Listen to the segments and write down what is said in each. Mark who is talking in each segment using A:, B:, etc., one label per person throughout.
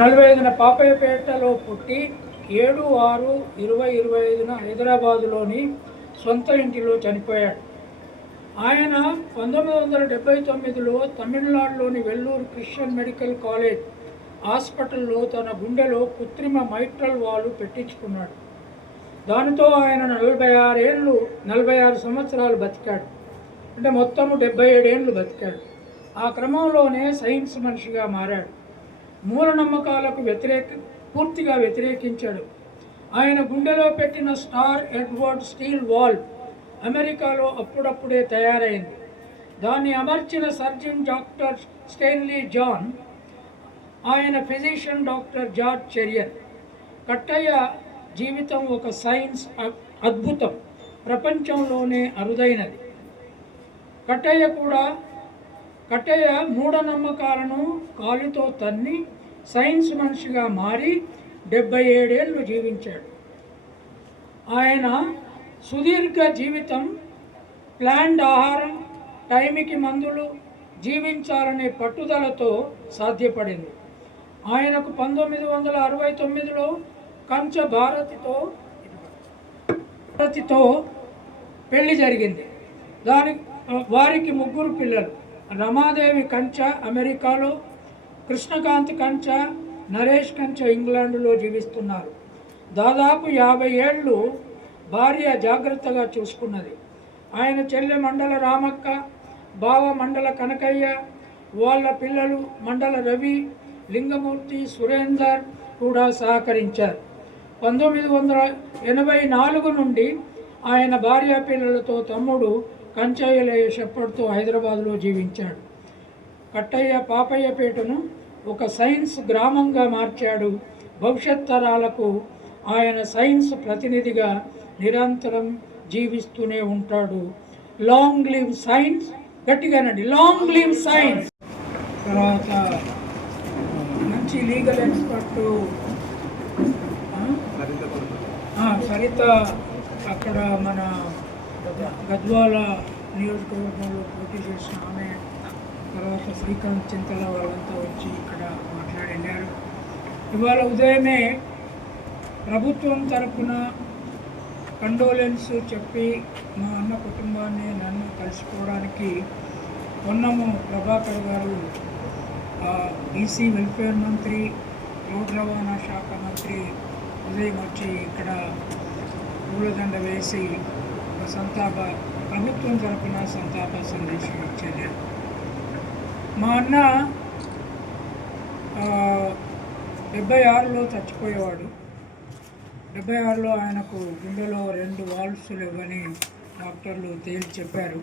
A: నలభై ఐదున పాపయ్యపేటలో పుట్టి ఏడు ఆరు ఇరవై ఇరవై ఐదున హైదరాబాదులోని సొంత ఇంటిలో చనిపోయాడు. ఆయన పంతొమ్మిది వందల డెబ్బై తొమ్మిదిలో తమిళనాడులోని వెల్లూరు క్రిస్టియన్ మెడికల్ కాలేజ్ హాస్పిటల్లో తన గుండెలో కృత్రిమ మైట్రల్ వాలు పెట్టించుకున్నాడు. దానితో ఆయన నలభై ఆరు ఏళ్ళు నలభై ఆరు సంవత్సరాలు బతికాడు. అంటే మొత్తము డెబ్బై ఏడేళ్ళు బతికాడు. ఆ క్రమంలోనే సైన్స్ మనిషిగా మారాడు. మూఢనమ్మకాలకు వ్యతిరేక పూర్తిగా వ్యతిరేకించాడు. ఆయన గుండెలో పెట్టిన స్టార్ ఎడ్వర్డ్ స్టీల్ వాల్ అమెరికాలో అప్పుడప్పుడే తయారైంది. దాన్ని అమర్చిన సర్జన్ డాక్టర్ స్టెయిన్లీ జాన్ ఆయన ఫిజిషియన్ డాక్టర్ జార్జ్ చెరియన్. కట్టయ్య జీవితం ఒక సైన్స్ అద్భుతం. ప్రపంచంలోనే అరుదైనది. కట్టయ్య కూడా కట్టయ్య మూఢనమ్మకాలను కాలుతో తన్ని సైన్స్ మనిషిగా మారి డెబ్బై ఏడేళ్ళు జీవించాడు. ఆయన సుదీర్ఘ జీవితం ప్లాండ్ ఆహారం టైంకి మందులు జీవించాలనే పట్టుదలతో సాధ్యపడింది. ఆయనకు పంతొమ్మిది వందల అరవై తొమ్మిదిలో కంచ భారతితో భారతితో పెళ్ళి జరిగింది. దాని వారికి ముగ్గురు పిల్లలు. రమాదేవి కంచ అమెరికాలో కృష్ణకాంత్ కంచ నరేష్ కంచ ఇంగ్లాండ్లో జీవిస్తున్నారు. దాదాపు యాభై ఏళ్ళు భార్య జాగ్రత్తగా చూసుకున్నది. ఆయన చెల్లె మండల రామక్క బావ మండల కనకయ్య వాళ్ళ పిల్లలు మండల రవి లింగమూర్తి సురేందర్ కూడా సహకరించారు. పంతొమ్మిది వందల ఎనభై నాలుగు నుండి ఆయన భార్య పిల్లలతో తమ్ముడు కంచయ్యలయ్య షెప్పర్డ్తో హైదరాబాద్లో జీవించాడు. కట్టయ్య పాపయ్యపేటను ఒక సైన్స్ గ్రామంగా మార్చాడు. భవిష్యత్ తరాలకు ఆయన సైన్స్ ప్రతినిధిగా నిరంతరం జీవిస్తూనే ఉంటాడు. లాంగ్ లివ్ సైన్స్ గట్టిగానండి లాంగ్ లివ్ సైన్స్ తర్వాత మంచి లీగల్ ఎక్స్పర్ట్ సరిత అక్కడ మన గద్వాల నియోజకవర్గంలో పోటీ చేసిన ఆమె తర్వాత శ్రీకాంత్ చింతల వాళ్ళంతా వచ్చి ఇక్కడ మాట్లాడినారు. ఇవాళ ఉదయమే ప్రభుత్వం తరఫున కండోలెన్స్ చెప్పి మా అన్న కుటుంబాన్ని నన్ను కలుసుకోవడానికి పొన్నము ప్రభాకర్ గారు బీసీ వెల్ఫేర్ మంత్రి రోడ్ రవాణా శాఖ మంత్రి ఉదయం వచ్చి ఇక్కడ పూలదండ వేసి సంతాప ప్రభుత్వం తరపున సంతాప సందేశం ఇచ్చారు మా అన్న డెబ్బై ఆరులో చచ్చిపోయేవాడు. డెబ్బై ఆరులో ఆయనకు గుండెలో రెండు వాల్వ్స్ లేవని డాక్టర్లు తేల్చి చెప్పారు.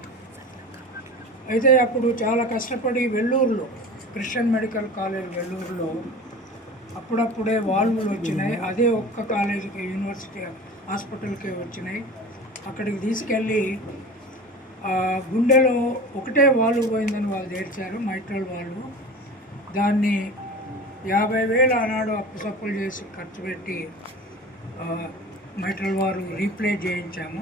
A: అయితే అప్పుడు చాలా కష్టపడి వెల్లూరులో క్రిస్టియన్ మెడికల్ కాలేజ్ వెల్లూరులో అప్పుడప్పుడే వాల్వులు వచ్చినాయి. అదే ఒక్క కాలేజీకి యూనివర్సిటీ హాస్పిటల్కి వచ్చినాయి. అక్కడికి తీసుకెళ్ళి గుండెలో ఒకటే వాళ్ళు పోయిందని వాళ్ళు తేల్చారు మైట్రల్ వాళ్ళు దాన్ని యాభై వేలు ఆనాడు అప్పుసప్పులు చేసి ఖర్చు పెట్టి మైట్రల్ వారు రీప్లే చేయించాము.